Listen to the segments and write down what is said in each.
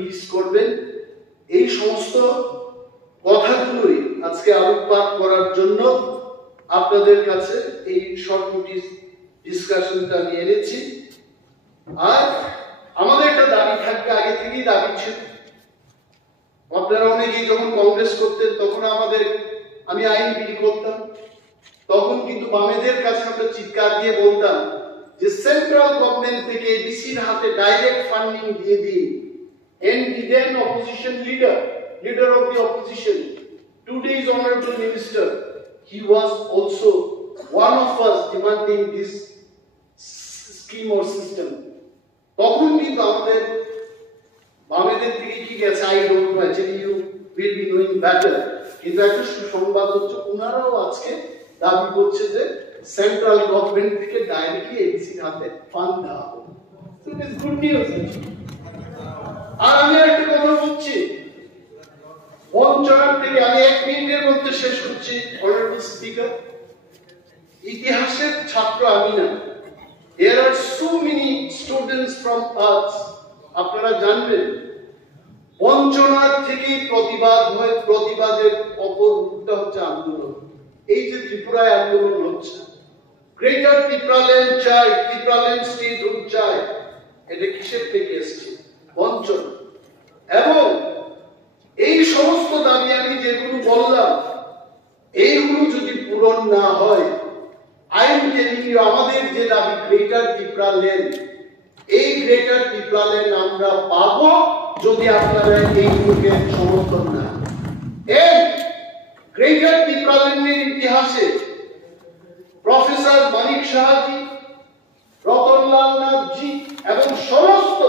Release করবেন। এই সমস্ত কথাগুলোই আজকে আলোকপাত করার জন্য আপনাদের কাছে এই শর্ট নোটিস ডিসকাশনটা নিয়ে এনেছি। আর আমাদের একটা দাবি থাকবে, আগে থেকেই দাবি ছিল। আপনারা অনেকেই যখন কংগ্রেস করতেন তখন আমি আইন বিলি করতাম, তখন কিন্তু বামেদের কাছে আমরা চিৎকার দিয়ে বলতাম যে সেন্ট্রাল গভর্নমেন্ট থেকে এডিসির হাতে ডাইরেক্ট ফান্ডিং দিয়ে দিন। And the then opposition leader of the opposition, today's honorable minister, he was also one of us demanding this scheme or system. তখন কিন্তু আমাদের বামেদের থেকে কি গেছে, I don't know, actually you will be knowing better, কিন্তু একটা সুসংবাদ হচ্ছে ওনারাও আজকে দাবি করছে যে সেন্ট্রাল গভর্নমেন্ট থেকে ডাইরেক্টলি এডিসির হাতে ফান্ড দেওয়া হবে। So it is good news. আর আমি একটা কথা বলছি, বঞ্চনার থেকে আমি 1 মিনিটের মধ্যে শেষ করছি। অনারেবল স্পিকার, ইতিহাসের ছাত্র আমি না, there are so many students from us, আপনারা জানবেন বঞ্চনার থেকে প্রতিবাদ হয়, প্রতিবাদের অপর রূপটা হচ্ছে আন্দোলন। এই যে ত্রিপুরায় আন্দোলন হচ্ছে, গ্রেটার ত্রিপুরাল্যান্ড চাই, ত্রিপুরাল্যান্ড স্টেটহুড চাই, এটা কিসের থেকে এসছে? বঞ্চন। এবং এই সমস্ত দাবি আমি যেগুলো বললাম, এইগুলো যদি পূরণ না হয়, আই এম টেলিং ইউ, আমাদের যে দাবি গ্রেটার ত্রিপুরাল্যান্ড, এই গ্রেটার ত্রিপুরাল্যান্ড আমরা পাবো যদি আপনারা এইগুলোকে সমর্থন না। এই গ্রেটার ত্রিপুরাল্যান্ডের ইতিহাসে প্রফেসর মানিক শাহজি, রতনলাল নাথজি এবং সমস্ত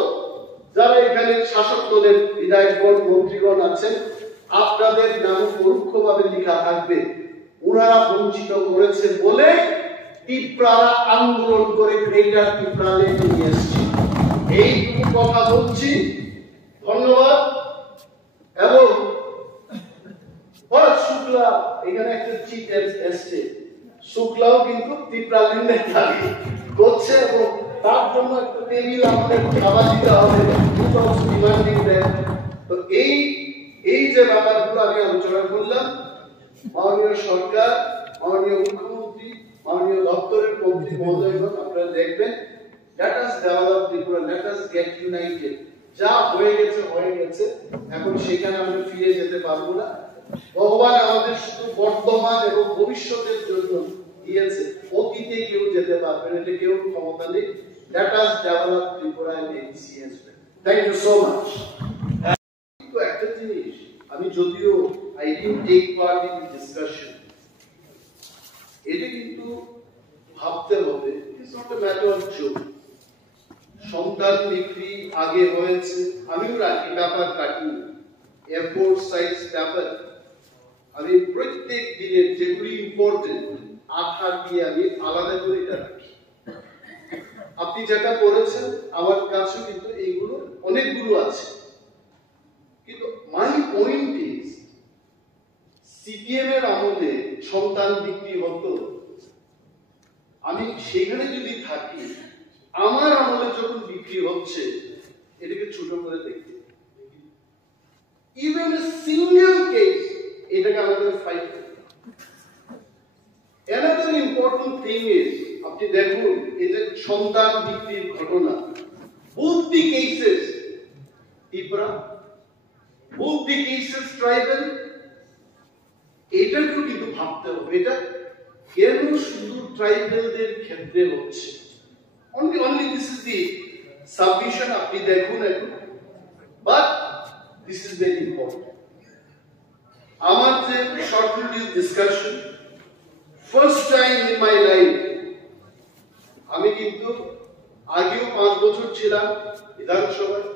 যারা এখানে শাসক দলের বিধায়কগণ, মন্ত্রীগণ আছেন, আপনাদের নাম পরোক্ষভাবে লেখা থাকবে। ওনারা বঞ্চিত করেছে বলে ত্রিপুরারা আন্দোলন করে গ্রেটার ত্রিপুরাল্যান্ড নিয়ে এসেছে। এইটুকু কথা বলছি, ধন্যবাদ। এবং শুক্লা, এখানে একটা চিট এসছে, শুক্লাও কিন্তু ত্রিপুরাল্যান্ডের দাবি করছে এবং তার জন্য একটা টেবিল আমাদের খাবার দিতে হবে। তো এই যে ব্যাপারগুলো আমি আলোচনা করলাম, মাননীয় সরকার, মাননীয় মুখ্যমন্ত্রী, মাননীয় দপ্তরের মন্ত্রী মহোদয়গণ, আপনারা দেখবেন, let us develop Tripura, let us get united. যা হয়ে গেছে হয়ে গেছে, এখন সেখানে আমরা ফিরে যেতে পারবো না। ভগবান আমাদের শুধু বর্তমান এবং ভবিষ্যতের জন্য দিয়েছে, অতীতে কেউ যেতে পারবে না, এটা কেউ ক্ষমতা নেই। Let us develop Tripura and ADC as well. Thank you so much. কিন্তু একটা জিনিস, আমি যদিও I didn't take part in the discussion, এটা কিন্তু ভাবতে হবে, it's not a matter of joke. সন্তান বিক্রি আগে হয়েছে, আমিও রাখি ব্যাপার কাটি, এয়ারপোর্ট সাইজ ব্যাপার আমি প্রত্যেক দিনের যেগুলি ইম্পর্টেন্ট আঠা দিয়ে আমি আলাদা করে এটা রাখি। আপনি যেটা করেছেন আমার কাছে কিন্তু এইগুলো অনেকগুলো আছে, কিন্তু মাই পয়েন্ট ইজ সিপিএম এর আমলে সন্তান বিক্রি হতো, আমি সেখানে যদি থাকি, আমার আমলে যখন বিক্রি হচ্ছে, এটাকে ছোট করে দেখতে, ইভেন এ সিঙ্গেল কেস, এটাকে আমাদের ফাইট করতে। Another important thing is, আপনি দেখুন এই যে সন্তান বিক্রির ঘটনা, both the cases Tripura, both the cases tribal, এটাকেও কিন্তু ভাবতে হবে, এটা কেন শুধু ট্রাইবেলদের ক্ষেত্রে হচ্ছে। Only this is the submission, আপনি দেখুন এখন, but this is very important. আমার যে short notice discussion, first time in my life, আমি কিন্তু আগেও 5 বছর ছিলাম বিধানসভায়,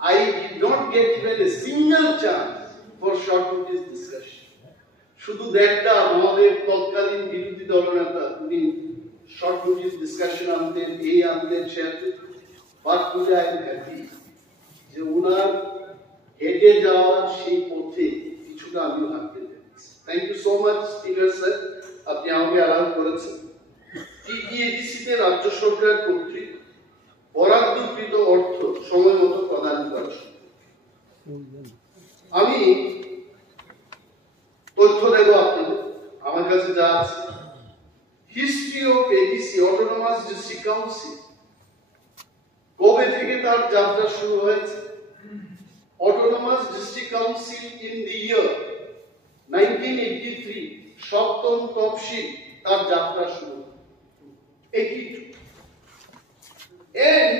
I did not get even a single chance for short notice discussion. শুধু দেখটা আমাদের তৎকালীন বিরোধী দলনেতা উনি শর্ট নোটিস ডিসকাশন আনতেন, এই আনতেন, share, but today I am happy যে ওনার হেঁটে যাওয়ার সেই পথে কিছুটা আমিও হাঁটতে পেরেছি। Thank you so much speaker sir, আপনি আমাকে অ্যালাউ করেছেন। টিটিএডিসিতে রাজ্য সরকার কর্তৃক বরাদ্দকৃত অর্থ সময় মতো প্রদান করা। আমি তথ্য দেব আপনাদের আমার কাছে যা আছে। History of ADC autonomous district council কবে থেকে তার যাত্রা শুরু হয়েছে? Autonomous district council in the year 1983 সপ্তম তফসিল তার যাত্রা শুরু 82 এন্ড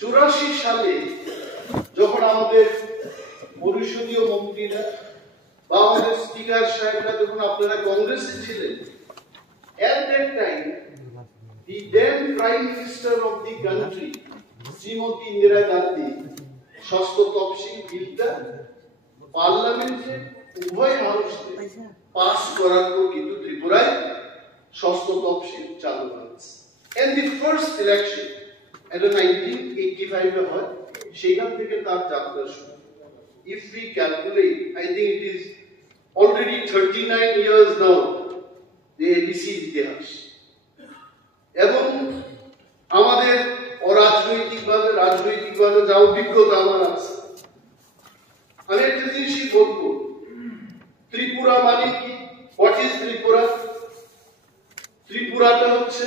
84 সালে যখন আমাদের পরিষদীয় মন্ত্রীরা বা আমাদের স্পিকার সাহেবরা যখন আপনারা কংগ্রেসে ছিলেন, at that time the then prime minister of the country Shrimati Indira Gandhi ষষ্ঠ তফসিল বিলটা পার্লামেন্টে উভয় হাউসে পাস করার পর কিন্তু ত্রিপুরায় ষষ্ঠ তফসিল চালু হয়েছে। and the first election এটা 1985 এ হয়, সেখান থেকে তার যাত্রা শুরু। if we calculate, I think it is already 39 years now the ABC ইতিহাস। এবং আমাদের রাজনৈতিকভাবে যা অভিজ্ঞতা আমার আছে, আমি একটা জিনিসই বলবো, ত্রিপুরা মানে কি? What is Tripura? ত্রিপুরাটা হচ্ছে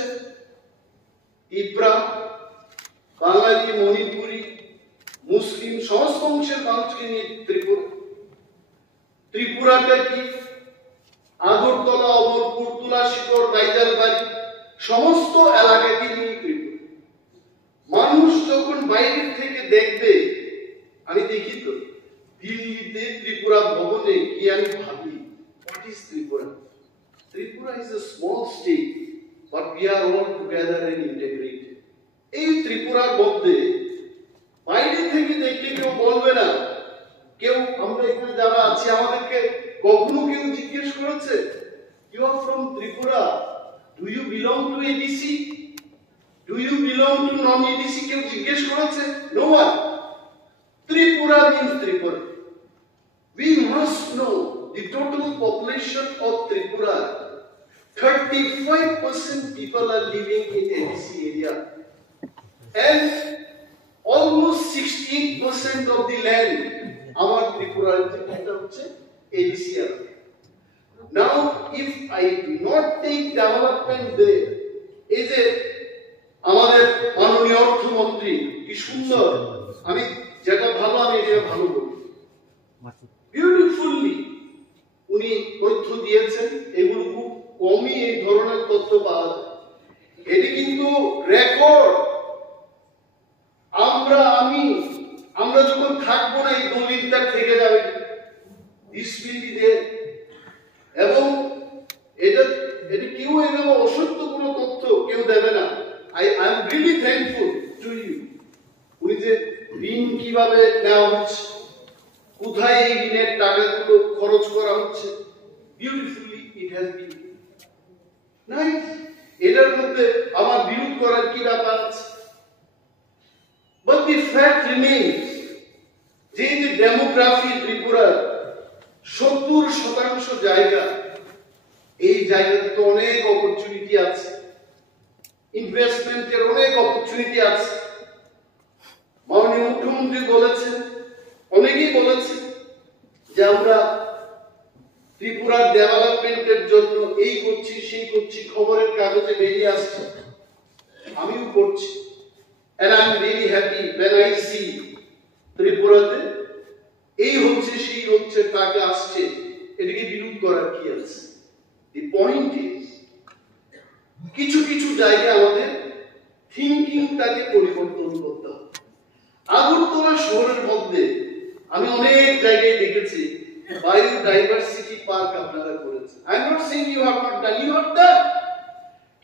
তিপ্রা, বাঙালি, মণিপুরি, মুসলিম সমস্ত অংশের মানুষকে নিয়ে ত্রিপুরা। ত্রিপুরাটা কি? আগরতলা, অমরপুর, তুলাশিকর, বাইজারবাড়ি সমস্ত এলাকাকে নিয়ে ত্রিপুরা। মানুষ যখন বাইরে থেকে দেখবে, আমি দেখি তো দিল্লিতে ত্রিপুরা ভবনে কি আমি ভাবি, what is Tripura? Tripura is a small state but we are all together and integrated. এই ত্রিপুরার মধ্যে বাইরে থেকে দেখলে কেউ বলবে না, কেউ আমরা এখানে যারা আছি আমাদেরকে কখনো কেউ জিজ্ঞেস করেছে you are from Tripura, do you belong to ADC, do you belong to non ADC? কেউ জিজ্ঞেস করেছে? No one. Tripura means Tripura. We must know the total population of Tripura. 35% people are living in ABC area, and almost 68% of the land our Tripura is ABC area. Now, if I do not take development there, is a আমাদের মাননীয় অর্থমন্ত্রী কি সুন্দর, আমি যেটা ভালো আমি এটা ভালো বলি, বিউটিফুলি উনি তথ্য দিয়েছেন। এগুলো খুব কমই এই ধরনের তথ্য পাওয়া যায়। এটি কিন্তু রেকর্ড। আমরা যখন থাকবো না এই দলিলটা থেকে যাবে, এবং এটা কেউ এভাবে অসত্য কোনো তথ্য কেউ দেবে না। I am really thankful to you. উনি যে ঋণ কিভাবে নেওয়া হচ্ছে, কোথায় এই ঋণের টাকাগুলো খরচ করা হচ্ছে, beautifully it has been nice. এটার মধ্যে আমার বিরোধ করার কি ব্যাপার আছে? But the fact remains যে ডেমোগ্রাফি ত্রিপুরার 70% জায়গা, এই জায়গাতে তো অনেক অপরচুনিটি আছে, ইনভেস্টমেন্টের অনেক অপরচুনিটি আছে। মাননীয় মুখ্যমন্ত্রী বলেছেন, অনেকেই বলেছে যে আমরা ত্রিপুরার ডেভেলপমেন্টের জন্য এই করছি সেই করছি, খবরের কাগজে বেরিয়ে আসছে, আমিও করছি। and I am really happy when I see ত্রিপুরাতে এই হচ্ছে সেই হচ্ছে টাকা আসছে, এটাকে বিরোধ করার কি আছে? the point is কিছু কিছু জায়গায় আমাদের থিংকিংটাকে পরিবর্তন করতে হবে। আগরতলা শহরের মধ্যে আমি অনেক জায়গায় দেখেছি বায়োডাইভার্সিটি পার্ক আপনারা করেছেন। I am not saying you have not done, you have done,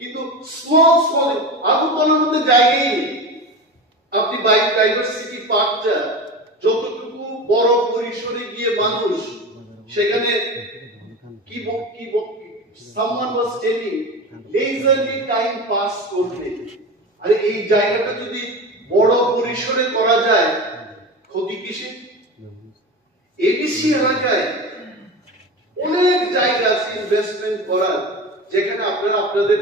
কিন্তু স্মল আগরতলার মধ্যে জায়গাই নেই। আপনি বায়োডাইভার্সিটি পার্কটা যতটুকু বড় পরিসরে গিয়ে মানুষ সেখানে কি someone was telling leisurely time pass করবে। আরে এই জায়গাটা যদি বড় পরিসরে করা যায়, ক্ষতি কিসে? এডিসি এলাকায় অনেক জায়গা আছে ইনভেস্টমেন্ট করার, যেখানে আপনারা আপনাদের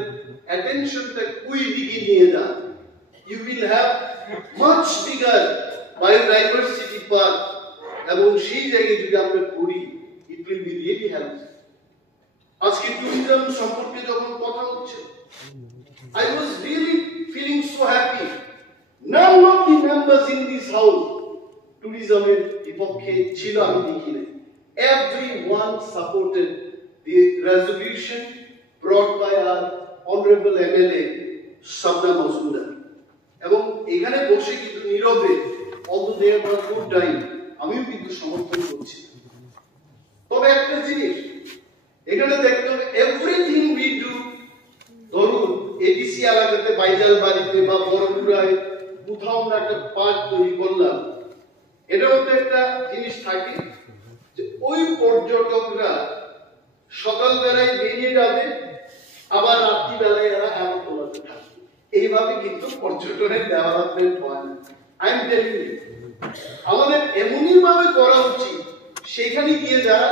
অ্যাটেনশনটা ওই দিকে নিয়ে যান। You will have much bigger biodiversity park এবং সেই জায়গায় যদি আমরা করি, it will be really helpful. আজকে ট্যুরিজম সম্পর্কে যখন কথা হচ্ছে, I was really feeling so happy. None of the members in this house tourism-এর বিপক্ষে ছিল আমি দেখি নাই। Everyone supported the resolution brought by our honorable MLA Shabna Mazumdar. এবং এখানে বসে কিন্তু নীরবে, although they have a good time, আমিও কিন্তু সমর্থন করছি। তবে একটা জিনিস এখানে দেখতে হবে, এভরিথিং উই ডু, ধরুন এডিসি এলাকাতে বাইজাল বাড়িতে বা বড়পুরায় কোথাও আমরা একটা পার্ক তৈরি করলাম, এটার মধ্যে একটা জিনিস থাকে যে ওই পর্যটকরা সকালবেলায় বেরিয়ে যাবে, আবার রাত্রিবেলায় এরা আগরতলাতে থাকবে। এইভাবে কিন্তু পর্যটনের ডেভেলপমেন্ট হয় না। আই এম টেলিং ইউ, আমাদের এমনই ভাবে করা উচিত সেখানে গিয়ে যারা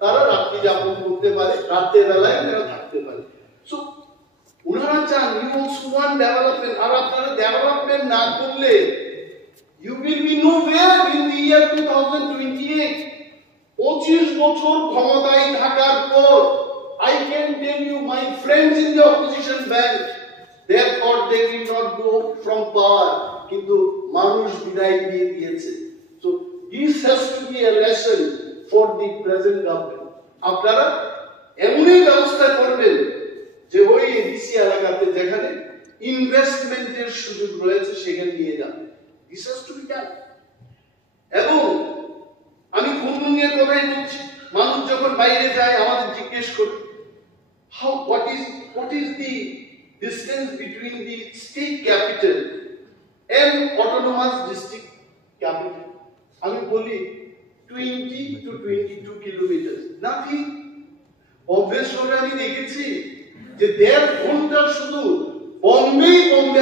তারা রাত্রি যাপন করতে পারে, রাতের বেলায় তারা থাকতে পারে। সো উনারা চান ইউ অলসো ওয়ান্ট ডেভেলপমেন্ট, আর আপনারা ডেভেলপমেন্ট না করলে you will be nowhere in the year 2028। 25 বছর ক্ষমতায় থাকার পর I can tell you, my friends in the opposition band, they thought they will not go from power, কিন্তু মানুষ বিদায় দিয়ে দিয়েছে। So this has to be a lesson for the present government. আপনারা এমনই ব্যবস্থা করবেন যে ওই এডিসি এলাকাতে যেখানে ইনভেস্টমেন্টের সুযোগ রয়েছে সেখানে নিয়ে যাবেন। This has to be done. এবং আমি খুমলুঙের কথাই বলছি, মানুষ যখন বাইরে যায় আমাদের জিজ্ঞেস করে what is the distance between the state capital and autonomous district capital? আমি বলি 20 to 22 kilometers. নাকি অবশ্যই আমি দেখেছি যে 1.5 ঘন্টা শুধু বম্বে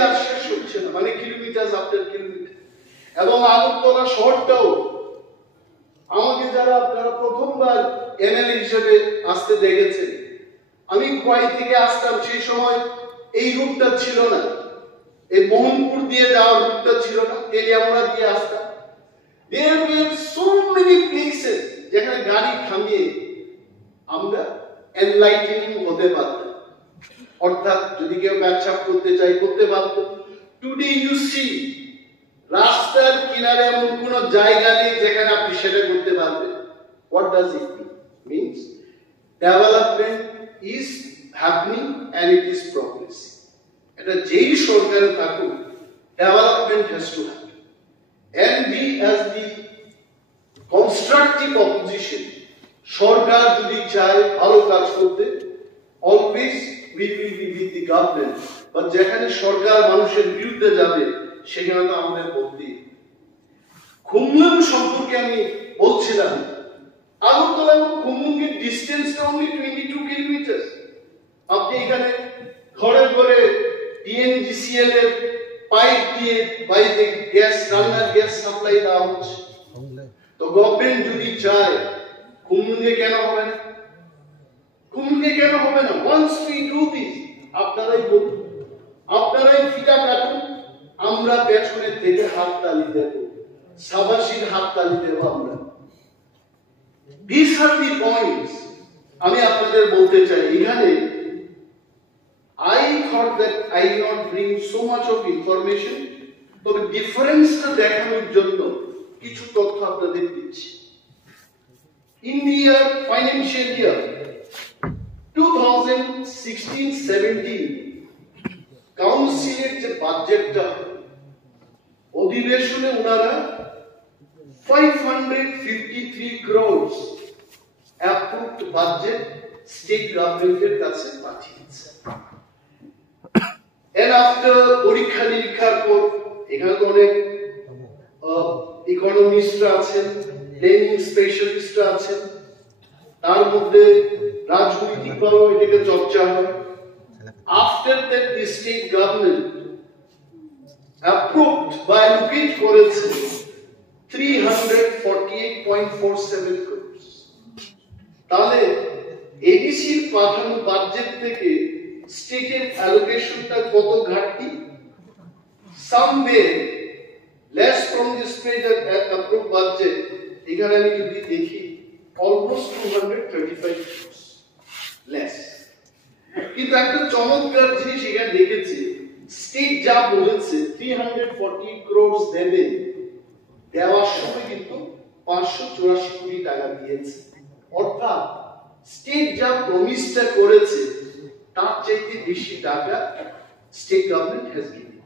আর শেষ হচ্ছে না, মানে কিলোমিটার আফটার কিলোমিটার। এবং আগরতলা শহরটাও, আমাকে যারা আপনারা প্রথমবার এমএলএ হিসেবে আসতে দেখেছেন, আমি খোয়াই থেকে আসতাম, সেই সময় এই রুটটা ছিল না, এই মোহনপুর দিয়ে যাওয়ার রুটটা ছিল না, তেলিয়ামুড়া দিয়ে আসতাম। There were so many places যেখানে গাড়ি থামিয়ে আমরা এনলাইটেনিং হতে পারতাম, অর্থাৎ যদি কেউ ব্যবসা করতে চাই করতে পারত। টুডে ইউ সি রাস্তার কিনারে এমন কোন জায়গা নেই যেখানে আপনি সেটা করতে পারবেন। What does it mean? Means development is happening and it is progressing. এটা যেই সরকারে থাকুক, development has to happen. And we as the constructive opposition, সরকার যদি চায় ভালো কাজ করতে, always we will be with the government. But যেখানে সরকার মানুষের বিরুদ্ধে যাবে সেখানে তো আমাদের বলতে। খুমলুং সম্পর্কে আমি বলছিলাম, আগরতলা এবং খুমলুঙের ডিস্টেন্সটা only 22 কিলোমিটার। আপনি এখানে ঘরে ঘরে PNGCL এর পাইপ দিয়ে বাড়িতে গ্যাস, রান্নার গ্যাস সাপ্লাই দেওয়া হচ্ছে। তো গভর্নমেন্ট যদি চায় খুমলুঙে কেন হবে না? খুমলুঙে কেন হবে না? once we do this, আপনারাই বলুন, আপনারাই ফিতা কাটুন, আমরা পেছনের থেকে হাততালি দেব, সাবাসীর হাততালি দেব আমরা। These are the points আমি আপনাদের বলতে চাই। এখানে I thought that I will not bring so much of information, তবে ডিফারেন্সটা দেখানোর জন্য কিছু তথ্য আপনাদের দিচ্ছি। In the year financial year 2016-17 কাউন্সিলের যে বাজেটটা অধিবেশনে ওনারা 553 crores approved budget স্টেট গভর্নমেন্টের কাছে পাঠিয়েছে। And after পরীক্ষা নিরীক্ষার পর এখানে তো অনেক ইকোনমিস্টরা আছেন, প্ল্যানিং স্পেশালিস্টরা আছেন, তার মধ্যে রাজনৈতিকভাবে এটাকে চর্চা হয়। After that the state government approved বা allocate করেছে 348.47 crores। তাহলে এডিসির পাঠানো বাজেট থেকে স্টেটের অ্যালোকেশনটা কত ঘাটতি? somewhere less from the state approved budget, এখানে আমি যদি দেখি অলমোস্ট 235 crores লেস। কিন্তু একটা চমৎকার জিনিস এখানে দেখেছি, স্টেট যা বলেছে 340 crores দেবে, দেওয়ার সময় কিন্তু 584 কোটি টাকা দিয়েছে। অর্থাৎ স্টেট যা প্রমিসটা করেছে তার চাইতে বেশি টাকা স্টেট গভর্নমেন্ট হ্যাজ গিভেন।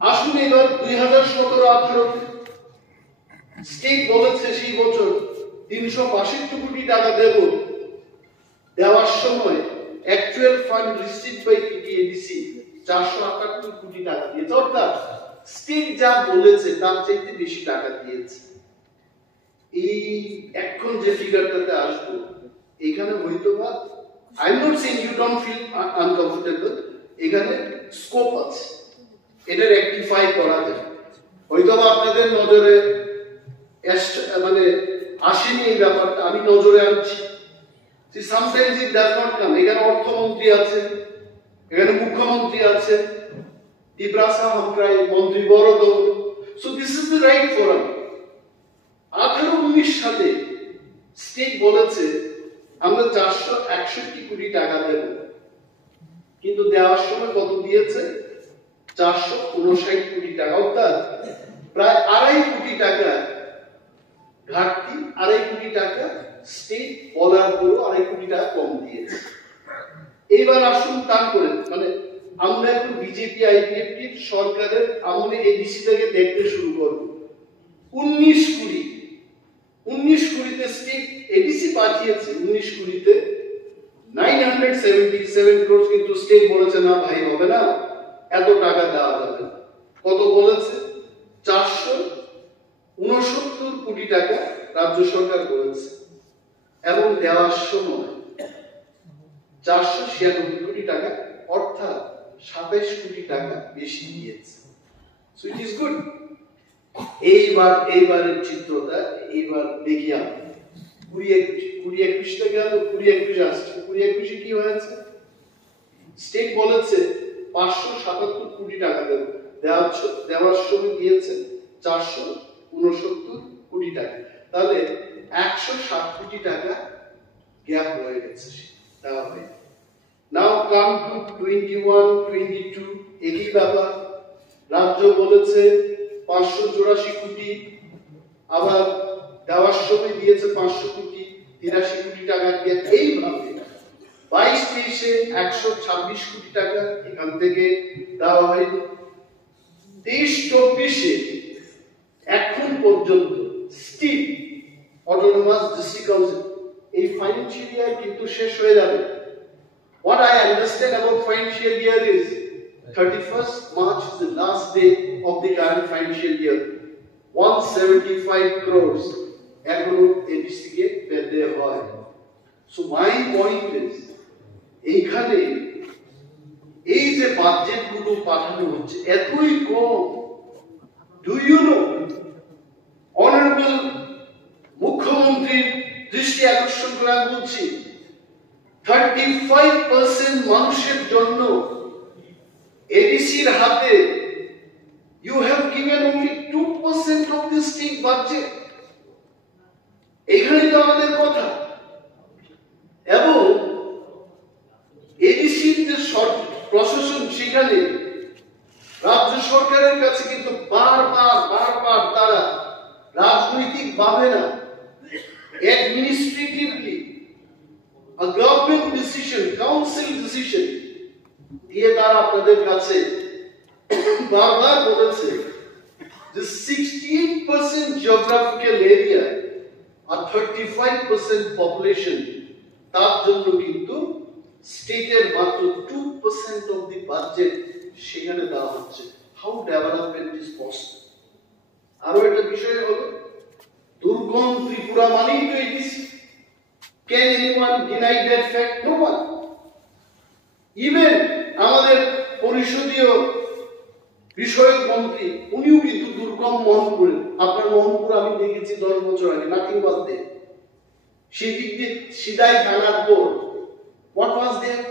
আসুন এবার 2017-18 স্টেট বলেছে সেই বছর 362 কোটি টাকা দেব, দেওয়ার সময় actual fund receive by TTADC 478 কোটি টাকা দিয়েছে। অর্থাৎ স্টেট যা বলেছে তার চাইতে বেশি টাকা দিয়েছে। এই এখন যে ফিগারটাতে আসবো, এখানে হয়তোবা I am not saying you don't feel uncomfortable, এখানে স্কোপ আছে, এটা রেকটিফাই করা যায়। হয়তোবা আপনাদের নজরে মানে আসেনি এই ব্যাপারটা, আমি নজরে আনছি। Sometimes it does not come. এখানে অর্থমন্ত্রী আছে, এখানে মুখ্যমন্ত্রী আছে, টিপ্রাসা হামক্রাই মন্ত্রী বড়। So this is the right forum. 18-19 সালে স্টেট বলেছে আমরা 461 কোটি টাকা দেব, কিন্তু দেওয়ার সময় কত দিয়েছে? 459 কোটি টাকা। অর্থাৎ প্রায় 2.5 কোটি টাকা ঘাটতি, 2.5 কোটি টাকা স্টেট বলার পরও 2.5 কোটি টাকা কম দিয়েছে। এইবার আসুন টান করে, মানে আমরা এখন বিজেপি আইপিএফটি সরকারের আমলে এই বিষয়টাকে দেখতে শুরু করব। 19 কুড়িতে স্টেট এডিসি পাঠিয়েছে, 19 কুড়িতে 977 crores, কিন্তু স্টেট বলেছে না ভাই হবে না, এত টাকা দেওয়া যাবে না। কত বলেছে? 469 কোটি টাকা রাজ্য সরকার বলেছে, এবং দেওয়ার সময় 496 কোটি টাকা, অর্থাৎ 27 কোটি টাকা বেশি দিয়েছে। So it is good. এইবারের চিত্রটা এইবার দেখি আমরা 20-21 গেল, 20-21 আসছে। 20-21 কি হয়েছে? স্টেট বলেছে 577 কোটি টাকা দেব, দেওয়ার সময় দিয়েছে 469 কোটি টাকা। তাহলে 160 কোটি টাকা গ্যাপ রয়ে গেছে, দেওয়া হয়। নাও কাম টু 21-22, একই ব্যাপার। রাজ্য বলেছে 584 কোটি, আবার দেওয়ার সময় দিয়েছে 500 কোটি, 83 কোটি টাকা গ্যাপ। এইভাবে 22-23-এ 126 কোটি টাকা এখান থেকে দেওয়া হয়নি। 23-24-এ এখন পর্যন্ত স্টিল অটোনোমাস ডিস্ট্রিক্ট কাউন্সিল, এই ফাইন্যান্সিয়াল ইয়ার কিন্তু শেষ হয়ে যাবে। What I understand about financial year is 31st March is the last day of the current financial year. 175 crores এখনো এডিসি কে পেতে হয়। So my point is, এইখানে এই যে বাজেট গুলো পাঠানো হচ্ছে এতই কম। Do you know, অনারেবল মুখ্যমন্ত্রীর দৃষ্টি আকর্ষণ করে বলছি, 35% মানুষের জন্য এডিসির হাতে you have given only 2% of the state budget। এখানে তো আমাদের কথা। এবং এডিসির যে প্রশাসন, সেখানে রাজ্য সরকারের কাছে কিন্তু বারবার তারা রাজনৈতিক ভাবে না, administratively a government decision, council decision দিয়ে তারা আপনাদের কাছে বারবার বলেছে যে 68% geographical area আর 35% population, তার জন্য কিন্তু স্টেটের মাত্র 2% of the budget সেখানে দেওয়া হচ্ছে। How development is possible? আরো একটা বিষয় হলো দুর্গম ত্রিপুরা মানেই তো ADC. Can anyone deny that fact? No one. Even আমাদের পরিষদীয় বিষয়ক মন্ত্রী, উনিও কিন্তু দুর্গম মোহনপুরে, আপনার মোহনপুর আমি দেখেছি 10 বছর আগে, নাথিং ওয়াজ দেয়ার। সেদিক দিয়ে সিধাই থানার পর what was there?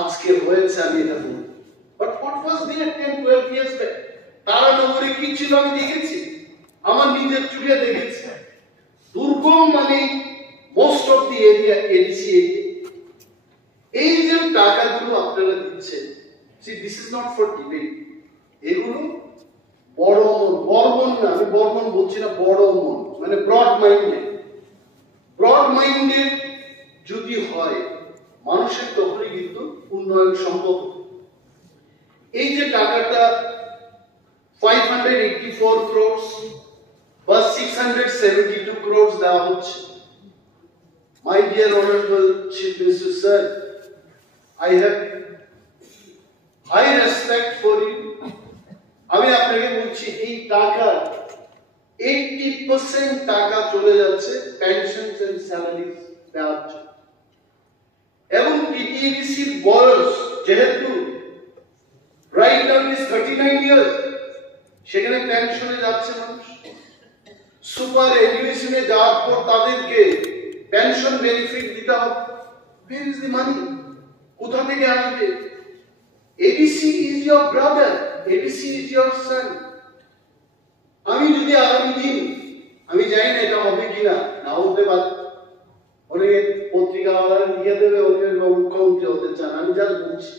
আজকে হয়েছে আমি এটা বলবো, but what was there 10-12 years back? তারা নগরে কি ছিল আমি দেখেছি। আমার নিজের চোখে দেখেছি দুর্গম মানে most of the area ADC এই যে টাকাগুলো আপনারা দিচ্ছেন C this is not for debate এগুলো বড় বর্মন না আমি বর্মন বলছি না বড় মন মানে ব্রড মাইন্ডেড যদি হয় মানুষের তখনই কিন্তু উন্নয়ন সম্ভব এই যে টাকাটা 584 crores বা 672 crores দেওয়া হচ্ছে my dear honorable chief minister sir I have high respect for you আমি আপনাকে বলছি এই টাকা 80% টাকা চলে যাচ্ছে পেনশনস এন্ড স্যালারিজ দেওয়ার জন্য এবং টিটিএডিসির বয়স যেহেতু রাইট নাও ইজ 39 ইয়ার্স সেখানে পেনশনে যাচ্ছে মানুষ সুপার এডুকেশনে যাওয়ার পর তাদেরকে পেনশন বেনিফিট দিতে হবে where is the money কোথা থেকে আসবে ADC is your brother ADC is your son আমি যদি আগামী দিন আমি জানি না এটা হবে কিনা না হতে পারে অনেকে পত্রিকাওয়ালারা লিখে দেবে ওদের মুখ্যমন্ত্রী হতে চান আমি যা বলছি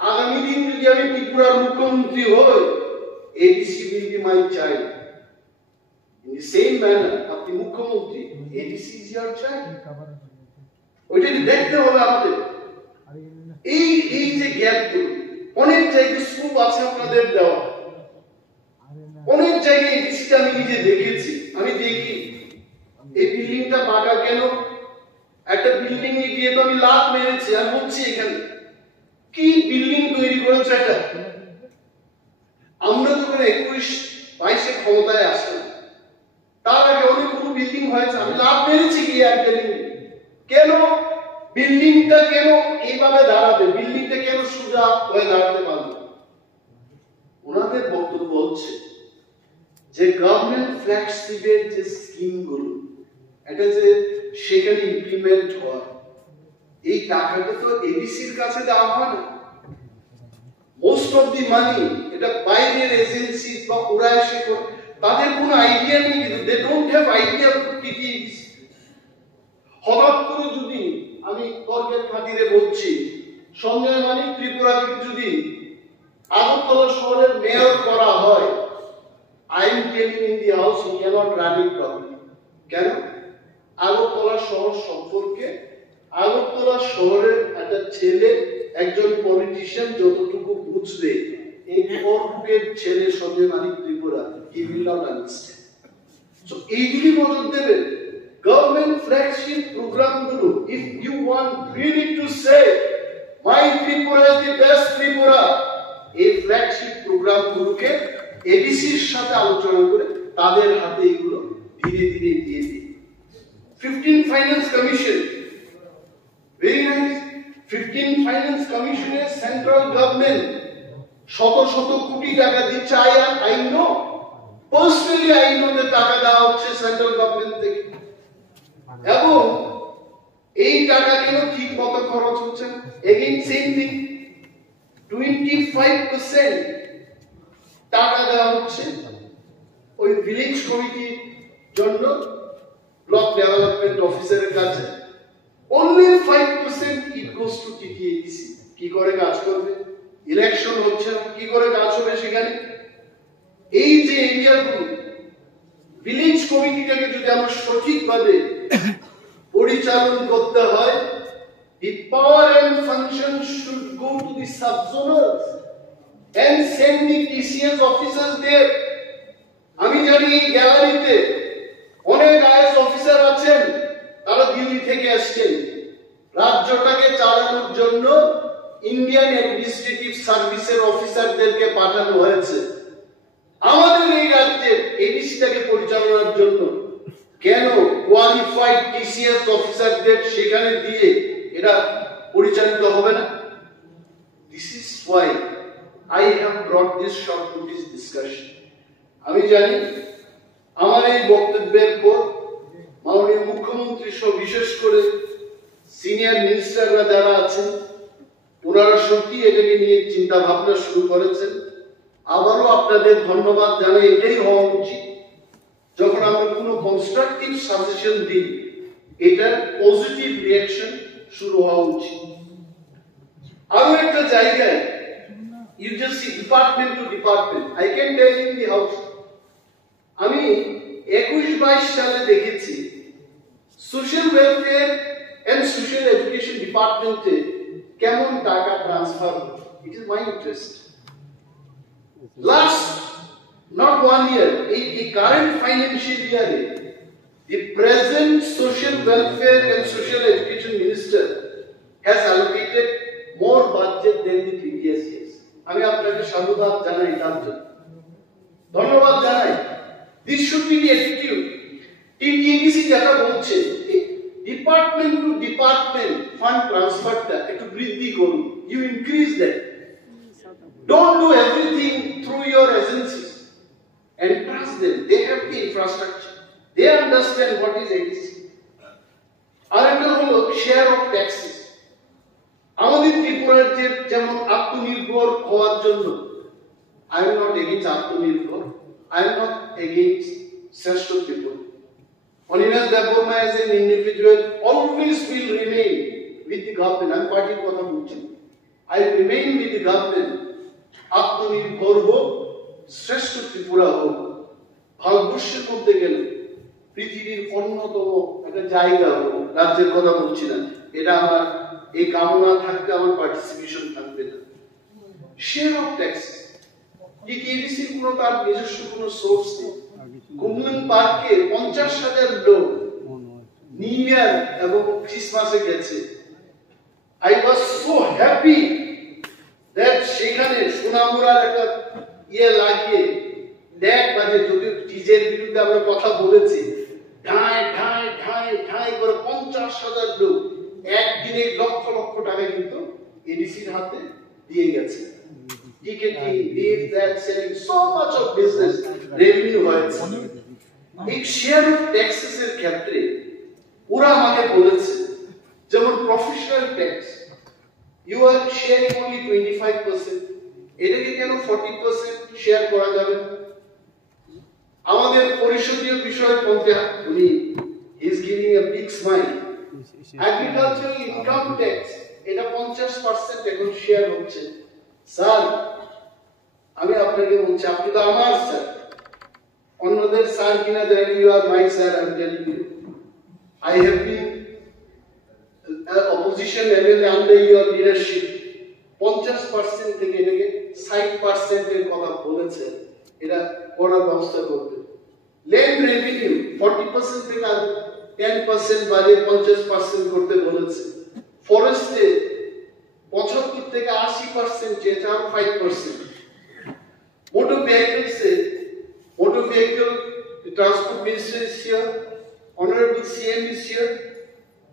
আগামী দিন যদি আমি ত্রিপুরার মুখ্যমন্ত্রী হই ADC will be my child in the same manner আপনি মুখ্যমন্ত্রী এডিসি is your child ওইটা দেখতে হবে আমাদের এই যে গ্যাপগুলো অনেক জায়গায় স্কোপ আছে আপনাদের দেওয়া অনেক জায়গায় এডিসিটা আমি নিজে দেখেছি আমি দেখি এই বিল্ডিংটা বাঁকা কেন একটা বিল্ডিং এ গিয়ে তো আমি লাভ মেরেছি আর বলছি এখানে কি বিল্ডিং তৈরি করেছে এটা আমরা যখন 21-22 ক্ষমতায় আসলাম তার আগে অনেকগুলো বিল্ডিং হয়েছে আমি লাভ মেরেছি কি আর বিল্ডিং কেন বিল্ডিংটা কেন এইভাবে দাঁড়াবে বিল্ডিংটা কেন সোজা হয়ে দাঁড়াতে পারবে ওনাদের বক্তব্য হচ্ছে যে গভর্নমেন্ট ফ্ল্যাগশিপের যে স্কিমগুলো এটা যে সেখানে ইমপ্লিমেন্ট হয় এই টাকাটা তো এডিসির কাছে দেওয়া হয় না মোস্ট অফ দি মানি এটা বাইরের এজেন্সি বা ওরা এসে তাদের কোনো আইডিয়া নেই they don't have idea of TTADC হঠাৎ করে যদি আমি তর্কের খাতিরে বলছি সঞ্জয় মানিক ত্রিপুরাকে যদি আগরতলা শহরের মেয়র করা হয় I am telling in the house he cannot run it properly কেন আগরতলা শহর সম্পর্কে আগরতলা শহরের একটা ছেলে একজন পলিটিশিয়ান যতটুকু বুঝবে এই ফোরবুকের ছেলে সঞ্জয় মানিক Tripura he will not understand so এইগুলি নজর দেবেন government flagship program গুলো if you want really to say my Tripura is the best Tripura এই flagship program গুলোকে এডিসির সাথে আলোচনা করে তাদের হাতে এগুলো ধীরে ধীরে দিয়ে দিই 15 finance commission very nice 15 finance কমিশনে সেন্ট্রাল গভর্নমেন্ট শত শত কোটি টাকা দিচ্ছে I know personally I know যে টাকা দেওয়া হচ্ছে সেন্ট্রাল গভর্নমেন্ট থেকে এবং এই টাকা কেন ঠিক মতো খরচ হচ্ছে এগেইন সেম থিং 25% টাকা দেওয়া হচ্ছে ওই ভিলেজ কমিটির জন্য ব্লক ডেভেলপমেন্ট অফিসারের কাছে only 5% it goes to TTADC কি করে কাজ করবে ইলেকশন হচ্ছে কি করে কাজ হবে সেখানে এই যে এরিয়াগুলো ভিলেজ কমিটিটাকে যদি আমরা সঠিকভাবে পরিচালনা করতে হয় the power and function should go to the subzonals and send the TCS officers there আমি জানি এই গ্যালারিতে অনেক আইএস অফিসার আছেন তারা দিল্লি থেকে আসছেন রাজ্যটাকে চালানোর জন্য ইন্ডিয়ান অ্যাডমিনিস্ট্রেটিভ সার্ভিসের অফিসারদেরকে পাঠানো হয়েছে আমাদের এই রাজ্যের এডিসিটাকে পরিচালনার জন্য কেন কোয়ালিফাইড টিসিএস অফিসারদের সেখানে দিয়ে এটা পরিচালিত হবে না this is Y I have brought this short notice discussion আমি জানি আমার এই বক্তব্যের পর মাননীয় মুখ্যমন্ত্রী সহ বিশেষ করে সিনিয়র মিনিস্টাররা যারা আছেন ওনারা সত্যি এটাকে নিয়ে চিন্তা ভাবনা শুরু করেছেন আবারও আপনাদের ধন্যবাদ জানাই এটাই হওয়া উচিত কনস্ট্রাকটিভ সাজেশন দিই, এটার পজিটিভ রিঅ্যাকশন শুরু হওয়া উচিত। আরো একটা জায়গায় you just see department to department. I can tell you in the house, আমি 21-22 সালে দেখেছি social welfare and social education ডিপার্টমেন্টে কেমন টাকা ট্রান্সফার হয়। It is my interest. Last not 1 year, in the current financial year, the present social welfare and social education minister has allocated more budget than the previous years. আমি আপনাকে সাধুবাদ জানাই, তার জন্য ধন্যবাদ জানাই। This should be the attitude. TTDC যেটা বলছে ডিপার্টমেন্ট টু ডিপার্টমেন্ট ফান্ড ট্রান্সফারটা একটু বৃদ্ধি করুন, you increase that. Don't do everything through your agencies and trust them. They have the infrastructure, they understand what is ADC. আরেকটা হলো share of taxes. আমাদের ত্রিপুরার যেমন আত্মনির্ভর হওয়ার জন্য, I am not against আত্মনির্ভর, I am not against শ্রেষ্ঠ Tripura. Holiness Deborah as an individual always will remain with the government. I'm partyর কথা বলছি, I remain with the government. আত্মনির্ভর হোক, শ্রেষ্ঠ ত্রিপুরা হোক, ভারতবর্ষের মধ্যে গেলে পৃথিবীর অন্যতম একটা জায়গা হোক, রাজ্যের কথা বলছি না, এটা আমার এই কামনা থাকবে, আমার পার্টিসিপেশন থাকবে না। শেয়ার অফ ট্যাক্স, টিটিডিসি কোনো তার নিজস্ব কোনো সোর্স নেই। কুমলিং পার্কে 50,000 লোক নিউ ইয়ার এবং ক্রিসমাসে গেছে। I was so happy that সেখানে সোনামুড়ার একটা লাগিয়ে দেখ বাজে, যদিও ডিজের বিরুদ্ধে আমরা কথা বলেছি, ঢাই ঢাই ঢাই ঢাই করে 50,000 লোক একদিনে লক্ষ লক্ষ টাকা কিন্তু এডিসির হাতে দিয়ে গেছে। Ticketing, this, that, selling so much of business revenue হয়েছে। এই শেয়ার অফ ট্যাক্সেস এর ক্ষেত্রে ওরা আমাকে বলেছে, যেমন professional tax you are sharing only 25%, এটাকে কেন 40% শেয়ার করা যাবে? আমাদের পরিষদীয় বিষয় মন্ত্রী উনি is giving a big smile. Agricultural income tax এটা 50% এখন শেয়ার হচ্ছে। স্যার আমি আপনাকে বলছি, আপনি তো আমার স্যার, অন্যদের স্যার কিনা জানি, you are my sir, I am telling you. I have been opposition MLA under your leadership. 50% থেকে এটাকে 60% এর কথা বলেছে, এটা করার ব্যবস্থা করবে। ল্যান্ড রেভিনিউ 40% থেকে 10% বাড়ে 50% করতে বলেছে। ফরেস্টে 75 থেকে 80% চেয়েছে, আর 5%। Motor vehicle transport minister is here, honorable CM is here,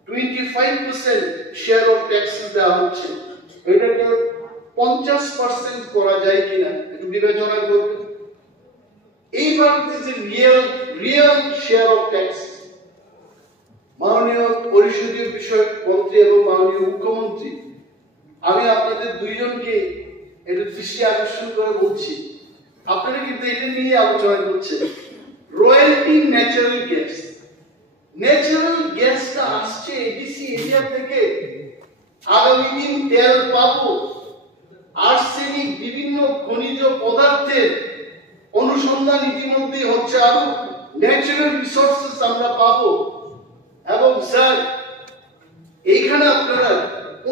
25% share of taxes দেওয়া হচ্ছে। এটাকে 50% করা যায় কিনা একটু বিবেচনা করবেন। এইবার যে রিয়েল শেয়ার অফ ট্যাক্স, মাননীয় পরিষদীয় বিষয়ক মন্ত্রী এবং মাননীয় মুখ্যমন্ত্রী, আমি আপনাদের দুইজনকে একটু দৃষ্টি আকর্ষণ করে বলছি, আপনারা কিন্তু এটা নিয়ে আলোচনা করছেন। রয়্যালটি ন্যাচারাল গ্যাসটা আসছে এডিসি এরিয়া থেকে, আগামী দিন তেল পাবো, আর্সেনিক বিভিন্ন খনিজ পদার্থের অনুসন্ধান ইতিমধ্যে হচ্ছে, আরো ন্যাচারাল রিসোর্সেস আমরা পাবো। এবং স্যার এইখানে আপনারা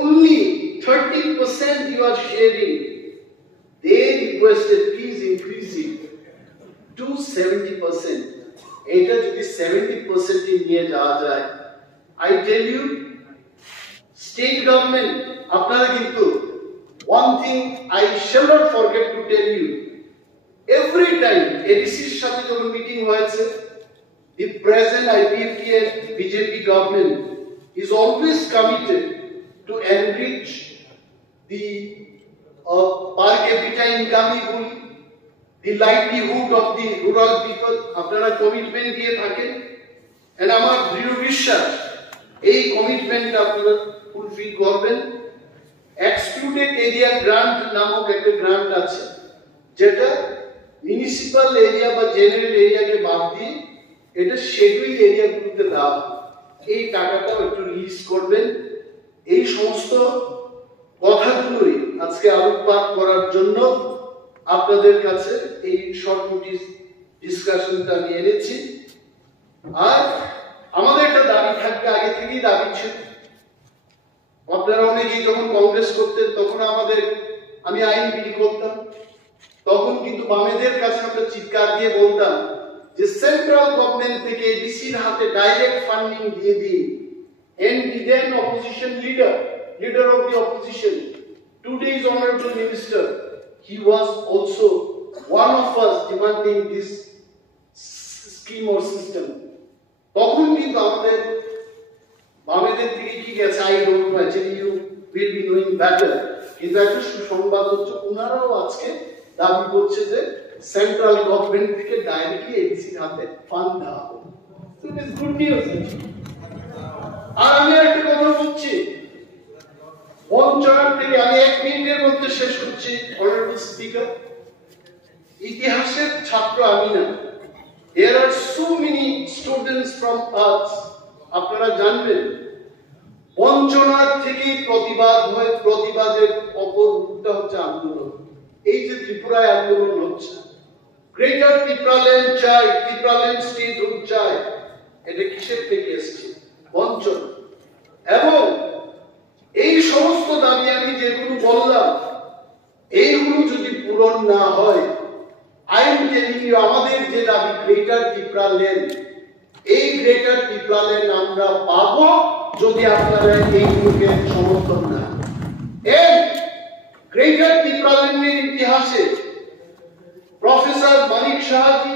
only 30% you are sharing. They requested please increase it to 70%. এটা যদি 70% নিয়ে যাওয়া যায়, I tell you, state government আপনারা কিন্তু one thing I shall not forget to tell you, every time ADC's সাথে যখন মিটিং হয়েছে, the present IPFT BJP government is always committed to enrich the per capita income, the livelihood of the rural people. আপনারা commitment দিয়ে থাকেন, and আমার দৃঢ় বিশ্বাস এই কমিটমেন্ট আপনারা ফুলফিল করবেন। এক্সক্লুডেড এরিয়া গ্রান্ট নামক একটা গ্রান্ট আছে, যেটা মিউনিসিপাল এরিয়া বা জেনারেল এরিয়াকে বাদ দিয়ে এটা শেডিউল এরিয়াগুলোতে দেওয়া, এই টাকাটাও একটু রিলিজ করবেন। এই সমস্ত কথাগুলোই আজকে আলোকপাত করার জন্য আপনাদের কাছে এই শর্ট নোটিস ডিসকাশনটা আমি এনেছি। আর আমাদের একটা দাবি থাকবে, আগে থেকেই দাবি ছিল। আপনারা অনেকেই যখন কংগ্রেস করতেন তখন আমি আইন বিলি করতাম, তখন কিন্তু বামেদের কাছে আমরা চিৎকার দিয়ে বলতাম যে সেন্ট্রাল গভর্নমেন্ট থেকে ডিসির হাতে ডাইরেক্ট ফান্ডিং দিয়ে দিন। And then opposition leader of the opposition, today's honorable minister, he was also one of us demanding this scheme or system. তখন কিন্তু আমাদের বামেদের থেকে কি গেছে, I don't know, actually you will be knowing better, কিন্তু একটা সুসংবাদ হচ্ছে ওনারাও আজকে দাবি করছে যে সেন্ট্রাল গভর্নমেন্ট থেকে ডাইরেক্টলি এডিসির হাতে ফান্ড দেওয়া হবে। So it is good news. আর আমি একটা কথা বলছি, বঞ্চনার থেকে আমি 1 মিনিটের মধ্যে শেষ করছি। অনারেবল স্পিকার, ইতিহাসের ছাত্র আমি না, there are so many students from us, আপনারা জানবেন বঞ্চনার থেকে প্রতিবাদ হয়, প্রতিবাদের অপর রূপটা হচ্ছে আন্দোলন। এই যে ত্রিপুরায় আন্দোলন হচ্ছে, গ্রেটার ত্রিপুরাল্যান্ড চাই, ত্রিপুরাল্যান্ড স্টেটহুড চাই, এটা কিসের থেকে এসছে? বঞ্চন। এবং এই সমস্ত দাবি আমি যেগুলো বললাম, এইগুলো যদি পূরণ না হয়, আই এম টেলিং ইউ, আমাদের যে দাবি গ্রেটার ত্রিপুরাল্যান্ড, এই গ্রেটার ত্রিপুরাল্যান্ড আমরা পাবো যদি আপনারা এইগুলোকে সমর্থন না। এই গ্রেটার ত্রিপুরাল্যান্ডের ইতিহাসে প্রফেসর মানিক শাহজি,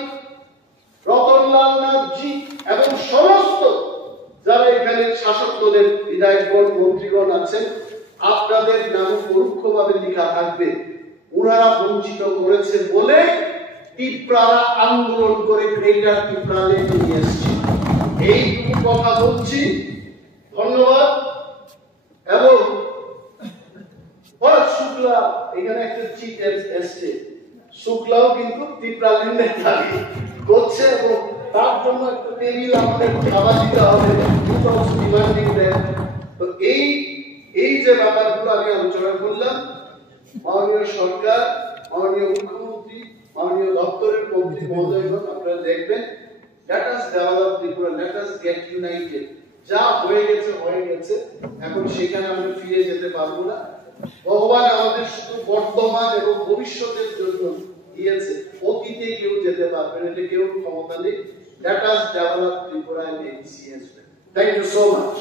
রতনলাল নাথজি এবং সমস্ত যারা এখানে শাসক দলের বিধায়কগণ, মন্ত্রীগণ আছেন, আপনাদের নাম পরোক্ষভাবে লেখা থাকবে। ওনারা বঞ্চিত করেছে বলে ত্রিপুরারা আন্দোলন করে গ্রেটার ত্রিপুরাল্যান্ড নিয়ে এসেছে। এইটুকু কথা বলছি, ধন্যবাদ। এবং শুক্লা, এখানে একটা চিট এসছে, শুক্লাও কিন্তু ত্রিপুরাল্যান্ডের দাবি করছে এবং তার জন্য একটা টেবিল আমাদের খাবার দিতে হবে। তো এই যে ব্যাপারগুলো আমি আলোচনা করলাম, মাননীয় সরকার, মাননীয় মুখ্যমন্ত্রী, মাননীয় দপ্তরের মন্ত্রী মহোদয়গণ, আপনারা দেখবেন, let us develop Tripura, let us get united. যা হয়ে গেছে হয়ে গেছে, এখন সেখানে আমরা ফিরে যেতে পারবো না। ভগবান আমাদের শুধু বর্তমান এবং ভবিষ্যতের জন্য দিয়েছে, অতীতে কেউ যেতে পারবে না, এটা কেউ ক্ষমতা নেই। Let us develop Tripura and ADC as well. Thank you so much.